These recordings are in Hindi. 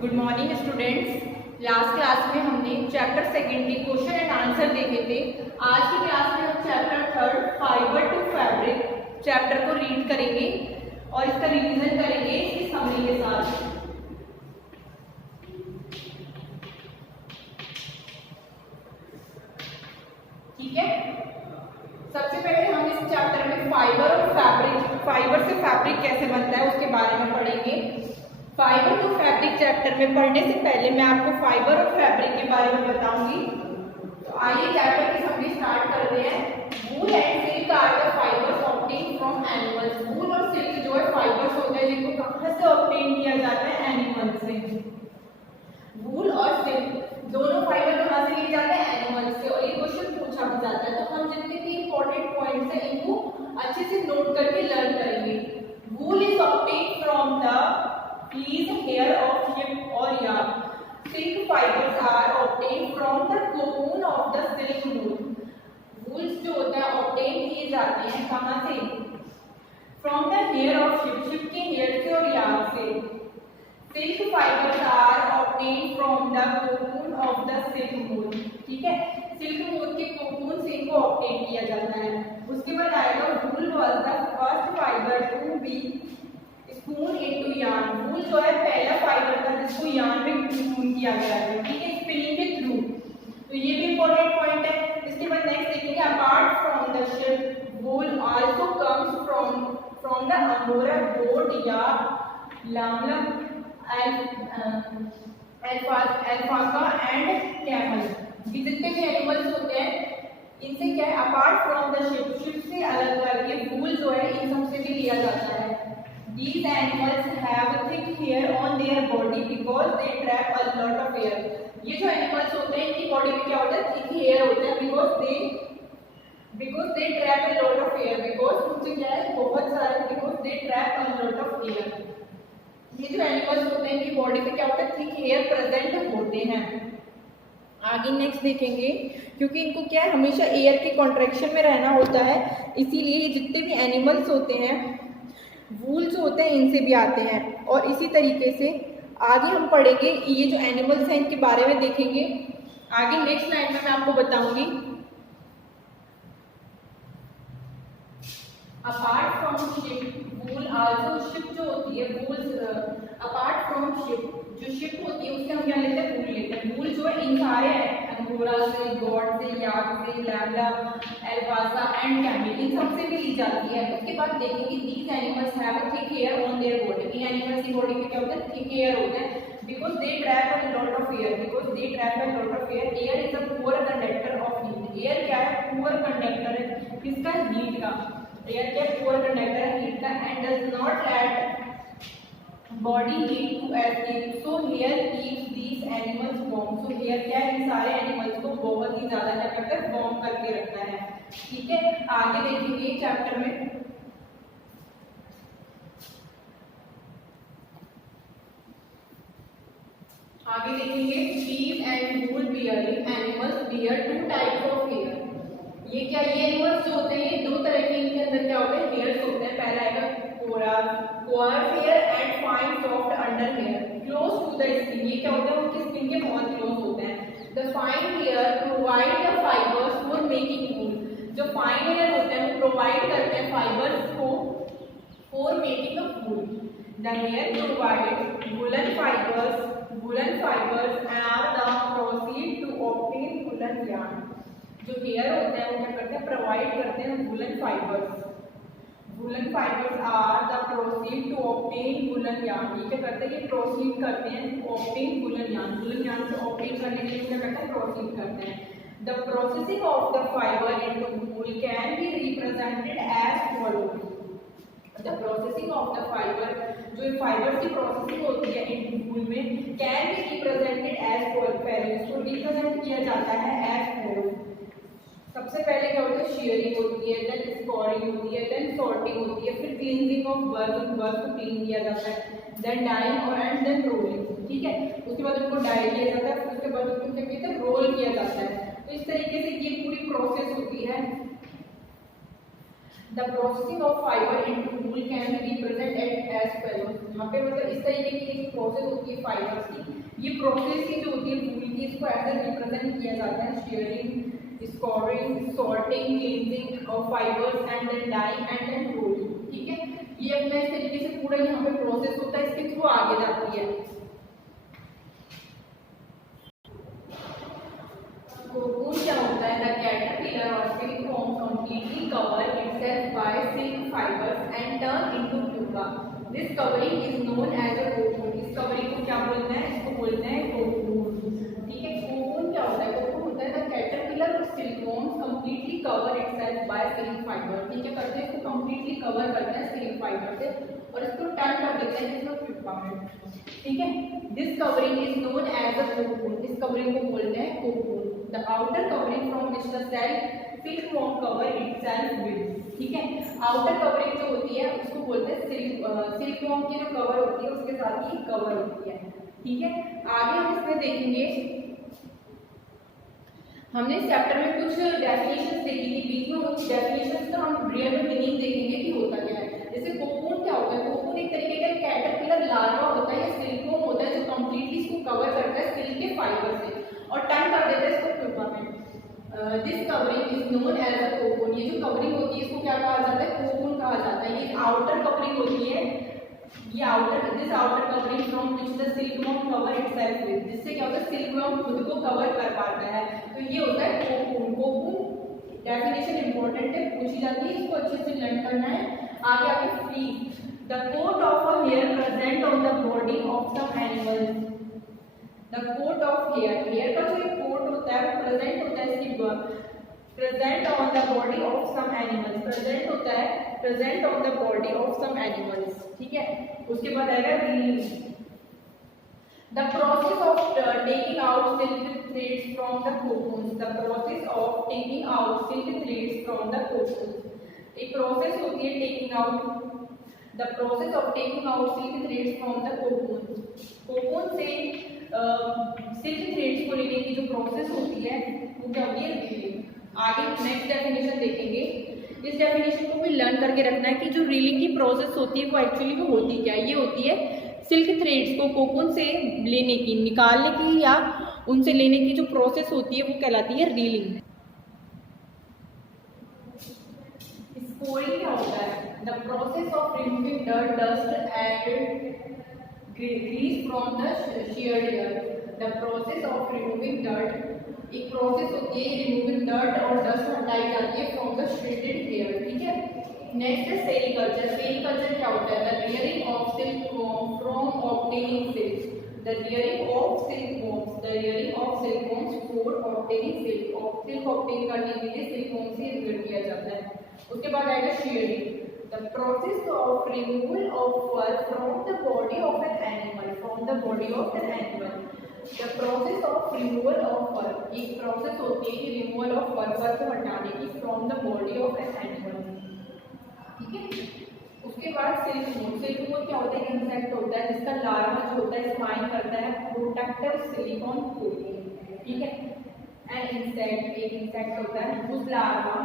Good morning students. Last class में हमने चैप्टर सेकेंड के क्वेश्चन एंड आंसर देखे थे। आज की क्लास में हम chapter third fibre to fabric chapter को रीड करेंगे और इसका रिवीजन करेंगे इसकी समरी के साथ। ठीक है, सबसे पहले हम इस चैप्टर में फाइबर और फैब्रिक, फाइबर से फैब्रिक कैसे बनता है उसके बारे में पढ़ेंगे। फाइबर टू फैब्रिक चैप्टर में पढ़ने से पहले मैं आपको फाइबर और फैब्रिक के बारे में बताऊंगी। तो आइए चैप्टर की समरी स्टार्ट करते हैं। Wool and silk are the fibres obtain from animals. Wool और सिल्क जो है फाइबर्स होते हैं जिनको कहाँ से ऑब्टेन किया जाता है? एनिमल से। वूल और सिल्क दोनों फाइबर कहाँ से लिए जाते हैं? एनिमल से। और ये क्वेश्चन पूछा भी जाता है, तो हम जितने भी इंपॉर्टेंट पॉइंट्स हैं इनको अच्छे से नोट करके लर्न करेंगे। वूल is obtain from the fleece, hair of sheep or yak. Silk fibers are obtained from the cocoon of the silk wool. Wools जो होता है obtain किए जाते हैं कहाँ से? From the hair of sheep, sheep के hair से और yak से। Silk fibers are obtained from the cocoon of the silk wool. ठीक है, सिल्क wool के cocoon से इनको obtain किया जाता है। उसके बाद आएगा wool was the first fiber to be spun into yarn. Wool जो है पहला फाइबर था जिसको यार्न में स्पून किया गया है। ठीक है, स्पिनिंग के थ्रू। तो ये भी इंपॉर्टेंट पॉइंट है। इसके बाद नेक्स्ट देखेंगे, apart from the sheep wool also comes from the angora goat या लामलम अल्पाका एंड कैमल। जितने भी एनिमल्स होते हैं इनसे क्या है? Apart from the ship, ship से अलग करके वूल जो है इन सब से भी लिया जाता है। These animals have thick hair on their body because they trap a lot of air. ये जो एनिमल्स होते हैं इनकी बॉडी में क्या होता है? थिक हेयर होता है because they trap a lot of air, because उनसे क्या है? बहुत सारे, because they trap a lot of air. ये जो एनिमल्स होते हैं इनकी बॉडी में क्या होता है? थिक हेयर प्रेजेंट होते हैं। आगे नेक्स्ट देखेंगे, क्योंकि इनको क्या है? हमेशा एयर के कॉन्ट्रैक्शन में रहना होता है, इसीलिए ये जितने भी एनिमल्स होते हैं वूल जो होते हैं इनसे भी आते हैं। और इसी तरीके से आगे हम पढ़ेंगे, ये जो एनिमल्स हैं इनके बारे में देखेंगे आगे नेक्स्ट लाइन में मैं आपको बताऊंगी। Apart from ship wool also, ship जो होती है वूल, अपार्ट फ्रॉम शिप जो शिप होती है उससे हम क्या लेते हैं? वूल लेते हैं। वूल जो है इन सारे अंगोरा से, गॉड से, याक से, लैम्बडा, अल्पाका एंड कैमल, इन सब से भी ली जाती है। उसके बाद देखेंगे these animals have a thick hair on their body. इन एनिमल्स की बॉडी में क्या होता है? थिक हेयर होता है because they trap a lot of air, because they trap a lot of air. Air is a poor conductor of heat. Air क्या है? पुअर कंडक्टर है किसका? हीट का। एयर क्या है? पुअर कंडक्टर है हीट का। And does not let body heat to escape, so hair keeps these animals warm. So hair क्या है? इन सारे एनिमल्स को बहुत ही ज्यादा क्या करता है? वार्म करके रखता है। ठीक है, आगे देखेंगे चैप्टर में। आगे देखेंगे sheep and wool bearing animals bear two types of hair. ये क्या? ये एनिमल्स जो होते हैं ये दो तरह के, इनके अंदर क्या होते हैं? हेयर्स होते हैं। पहला आएगा coarse hair and fine soft under hair close to the skin. ये क्या होता है? उनकी स्किन के बहुत क्लोज होते हैं। The fine hair provide the fibres for making wool. जो फाइन हेयर होते हैं वो प्रोवाइड करते हैं फाइबर्स को for making a wool. The hair provide woollen fibres are the proceed to obtain woollen yarn. जो हेयर होते हैं वो क्या करते हैं? प्रोवाइड करते हैं woollen fibres. Woollen fibres are the proceed to obtain woollen yarn. ये क्या करते हैं? ये प्रोसीड करते हैं obtain woollen yarn. Woollen yarn से ऑब्टेन करने के लिए क्या करते हैं? प्रोसीड करते हैं। The processing of the fibre into wool can be represented as following. The processing of the fibre, जो फाइबर की प्रोसेसिंग होती है इनटू वूल में, can be represented as following. इसको रिप्रेजेंट किया जाता है एज फॉलोइंग। सबसे पहले क्या होता है? शेयरिंग होती है, देन स्कोरिंग होती है, देन सॉर्टिंग होती है, फिर क्लींजिंग ऑफ वर्क को क्लीन किया जाता है, देन डाइंग और एंड देन रोलिंग। ठीक है, उसके बाद उनको डाई किया जाता है, फिर उसके बाद उनको क्या कहते हैं? रोल किया जाता है। तो इस तरीके से ये पूरी प्रोसेस होती है। The processing of fiber into wool can be represented as follows। यहाँ पे मतलब इस तरीके की एक प्रोसेस होती है फाइबर्स की। ये प्रोसेस ही जो होती है पूरी की, इसको ऐसे रिप्रेजेंट किया जाता है shearing, scouring, sorting, cleansing of fibres and then dyeing and then rolling. ठीक है, ये अपना इस तरीके से पूरा यहाँ पे प्रोसेस होता है, इसके थ्रू आगे जाती है। कोकून क्या होता है? द कैटरपिलर और silk worm completely cover itself by silk fibers and turn into pupa. This covering is known as a cocoon. इस कवरिंग को क्या बोलते हैं? इसको बोलते हैं कोकून। ठीक है, कोकून क्या होता है? कोकून होता है द कैटरपिलर और silk worm completely cover itself by silk fiber। ठीक है, करते हैं इसको completely cover करते हैं सिल्क फाइबर से और इसको टर्न कर देते हैं जिसमें पुपा में। ठीक है, this covering is known as a cocoon. इस कवरिंग को बोलते हैं cocoon. The outer covering from which the cell silkworm cover itself with। ठीक है, आउटर कवरिंग जो होती है उसको बोलते हैं सिल्कवॉर्म की जो कवर होती है उसके साथ ही कवर होती है। ठीक है, आगे हम इसमें देखेंगे, हमने इस चैप्टर में कुछ डेफिनेशंस देखी थी, बीच में कुछ डेफिनेशंस का हम रियल में मीनिंग देखेंगे कि होता क्या है। जैसे कोकून क्या होता है? कोकून एक तरीके का कैटरपिलर लार्वा होता है या सिल्कवॉर्म होता है जो कंप्लीटली इसको कवर करता है सिल्क के फाइबर से और टर्न कर देता है इसको प्यूपा में। This covering is known as a cocoon. ये जो कवरिंग होती है इसको क्या कहा जाता है? कोकून कहा जाता है। ये आउटर कवरिंग होती है, ये this outer covering from which the silkworm cover itself with. जिससे क्या होता है? सिल्कवॉर्म खुद को कवर कर पाता है, तो ये होता है कोकून। कोकून डेफिनेशन इंपॉर्टेंट है, पूछी जाती है, इसको अच्छे से लर्न करना है। आगे आगे fleece, the coat of a hair present on the body of some animals. The coat of hair, hair का जो एक कोट होता है वो प्रेजेंट होता है इसकी present on the body of some animals. Present होता है present on the body of some animals. ठीक है, उसके बाद आएगा रिलीज, the process of taking out silk threads from the cocoon. The process of taking out silk threads from the cocoon. एक प्रोसेस होती है taking out, the process of taking out silk threads from the cocoon. Cocoon से सिल्क थ्रेड्स को लेने की जो प्रोसेस होती है वो क्या होती है? रीलिंग। आगे नेक्स्ट डेफिनेशन देखेंगे। इस डेफिनेशन को भी लर्न करके रखना है कि जो रीलिंग की प्रोसेस होती है वो एक्चुअली वो होती क्या है? ये होती है सिल्क थ्रेड्स को कोकून से लेने की, निकालने की या उनसे लेने की जो प्रोसेस होती है वो कहलाती है रीलिंग। स्कोरिंग क्या होता है? The process of removing dirt, dust and grease from the sheared hair। The process of removing dirt, एक प्रोसेस होती है रिमूविंग डर्ट और डस्ट हटाई जाती है फ्रॉम द श्रेडेड हेयर। ठीक है, नेक्स्ट है सेरीकल्चर। सेरीकल्चर क्या होता है? The rearing of silkworm from obtaining silk. The rearing of silkworms, the rearing of silkworms for obtaining silk. Silk obtain करने के लिए सिल्कवॉर्म से रियर किया जाता है। उसके बाद आएगा sharing, the process of removal of fur from the body of an animal, from the body of an animal। the process of removal of fur, एक प्रोसेस होती है कि रिमूवल ऑफ फर, फर को हटाने की, from the body of an animal. ठीक है, उसके बाद सिल्क मोथ। सिल्क मोथ क्या होता है? एक इंसेक्ट होता है जिसका लार्वा जो होता है स्पाइन करता है प्रोटेक्टिव सिलिकॉन कोटिंग। ठीक है, एन इंसेक्ट, एक इंसेक्ट होता है whose larva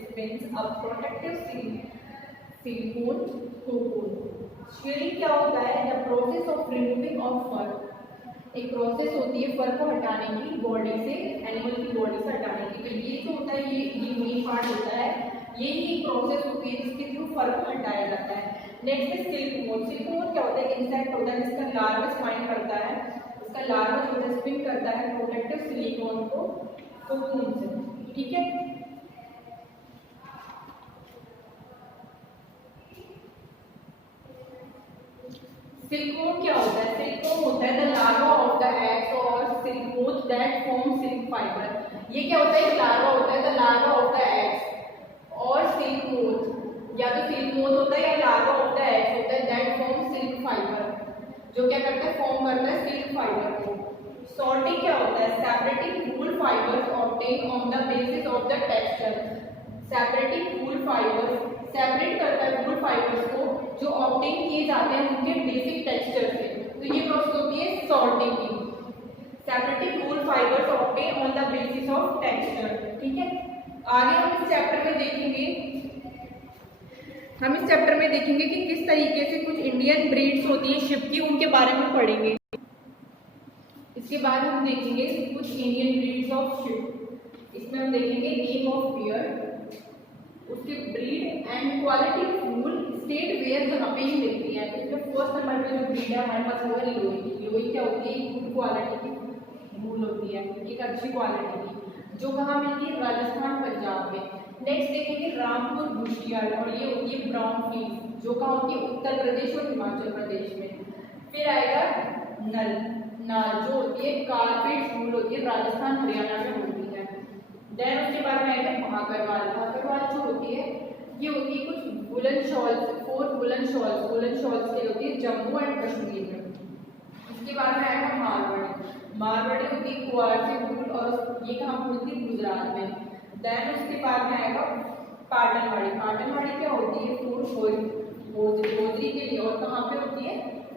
spins a protective silken cocoon. Shearing क्या होता है? The process of removing of fur, एक प्रोसेस होती है फर को हटाने की बॉडी से, एनिमल की बॉडी से हटाने की। तो ये जो होता है ये मेन पार्ट होता है, ये ही एक प्रोसेस होती है जिसके थ्रू फर को हटाया जाता है। नेक्स्ट है सिल्क मोथ। सिल्क मोथ क्या होता है? एक इंसेक्ट होता है जिसका लार्वा स्पाइन करता है, उसका लार्वा जो होता है स्पिन करता है प्रोटेक्टिव सिलिकॉन को कोकून से। ठीक है, सिल्कवॉर्म क्या होता है? सिल्कवॉर्म होता है the larva of the eggs और silk moth that form silk fibre. ये क्या होता है? एक लार्वा होता है the larva of the eggs और सिल्क मोथ, या तो सिल्क मोथ होता है या लार्वा ऑफ द एग्स होता है दैट फॉर्म सिल्क फाइबर, जो क्या करता है? फॉर्म करता है सिल्क फाइबर को। सॉर्टिंग क्या होता है? Separating wool fibres obtain on the basis of the texture. Separating wool fibres, separate करता है वूल फाइबर्स को जो ऑब्टेन किए जाते हैं उनके बेसिक टेक्सचर से। तो ये प्रोसेस होती है सॉर्टिंग की। Separating wool fibres obtain on the basis of texture. ठीक है, आगे हम इस चैप्टर में देखेंगे हम इस चैप्टर में देखेंगे कि किस तरीके से कुछ इंडियन ब्रीड्स होती है शिप की, उनके बारे में पढ़ेंगे। इसके बाद हम देखेंगे कुछ इंडियन ब्रीड्स ऑफ शिप। इसमें हम देखेंगे नेम ऑफ बियर, उसके breed and quality wool, state where जहाँ पे ही मिलती है। तो इसमें फर्स्ट नंबर पे जो ब्रीड है हमारे पास होगा लोई की। लोई क्या होती है? गुड क्वालिटी की फूल होती है, एक अच्छी क्वालिटी की, जो कहाँ मिलती है? राजस्थान पंजाब में। नेक्स्ट देखेंगे रामपुर बुशियार्ड, और ये होती है ब्राउन फील्ड, जो कहाँ होती है? उत्तर प्रदेश और हिमाचल प्रदेश में। फिर आएगा नल, नाल जो होती है कारपेट फूल होती है, राजस्थान हरियाणा में होती है। देन उसके बाद में आएगा भाकरवाल। भाकरवाल जो होती है ये होती है कुछ woollen shawls, four woollen shawls, woollen shawls की होती है जम्मू एंड कश्मीर में। उसके बाद में आएगा मारवाड़ी। मारवाड़ी होती है कुआर से फूल, और ये कहाँ होती है? गुजरात में। देन उसके बाद में आएगा पाटनवाड़ी। पाटनवाड़ी क्या होती है? फूल होजरी के लिए, और कहाँ पे होती है?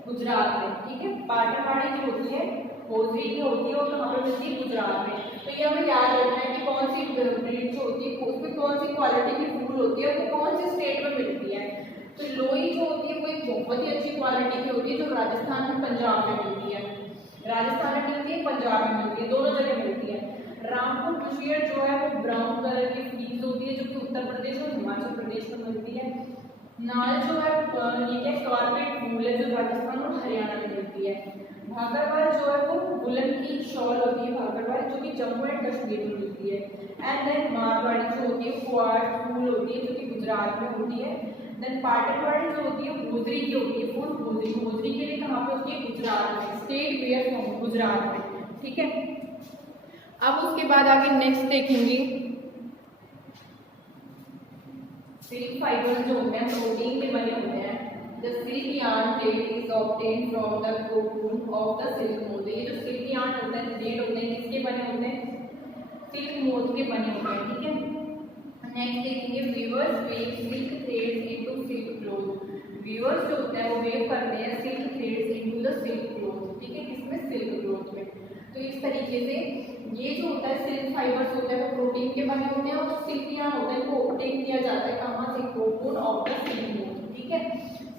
गुजरात में। ठीक है, पाटनवाड़ी जो होती है होजरी की होती है, और कहाँ पे मिलती है? गुजरात में। तो ये हमें याद रखना है कि कौन सी ब्रीड जो होती है उसमें कौन सी क्वालिटी की फूल होती है, वो कौन सी स्टेट में मिलती है। तो लोई जो होती है वो एक बहुत ही अच्छी क्वालिटी की होती है, जो राजस्थान में पंजाब में मिलती है। राजस्थान में मिलती है, पंजाब में मिलती है, दोनों जगह मिलती है। रामपुर बुशियार्ड जो है वो ब्राउन कलर की फ्लीज होती है, जो कि उत्तर प्रदेश और हिमाचल प्रदेश में मिलती है। नाल जो है ये क्या कारपेट फूल है, जो राजस्थान और हरियाणा में मिलती है। भाकरवाल जो है वो वुलन की शॉल होती है, भाकरवाल, जो कि जम्मू एंड कश्मीर में मिलती है। एंड देन मारवाड़ी जो होती है कुआर फूल होती है, जो कि गुजरात में होती है। देन पाटनवाड़ी जो होती है होजरी की होती है, फूल होजरी, होजरी के लिए कहाँ पे होती है? गुजरात में, स्टेट वेयर गुजरात में। ठीक है, अब उसके बाद आगे नेक्स्ट देखेंगे सिल्क फाइबर जो होते हैं प्रोटीन के बने होते हैं। The silk yarn thread is obtained from the cocoon of the silk moth। ये जो silk yarn होता है, थ्रेड होते हैं, किसके बने होते हैं? सिल्क मोथ के बने होते हैं। ठीक है, नेक्स्ट देखेंगे weavers weave silk threads into silk cloth. Weavers जो होते हैं वो वेव करते हैं silk threads into the silk cloth. ठीक है, किसमें? सिल्क क्लॉथ में। तो इस तरीके से ये जो होता है सिल्क फाइबर्स होते हैं वो प्रोटीन के बने होते हैं, और जो सिल्क यार्न होता है वो ऑब्टेन किया जाता है कहाँ से? Cocoon of the silk moth. ठीक है,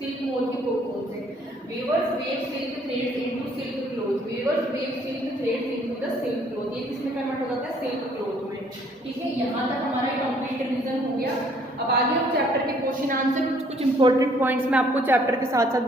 सिल्क मोथ के कोकून से। Weavers weave silk threads into silk cloth. Weavers weave silk threads into the silk cloth, ये किसमें कन्वर्ट हो जाता है? सिल्क क्लॉथ में। ठीक है, यहाँ तक हमारा कंप्लीट रिवीजन हो गया। अब आगे हम चैप्टर के क्वेश्चन आंसर कुछ इंपॉर्टेंट पॉइंट्स में आपको चैप्टर के साथ साथ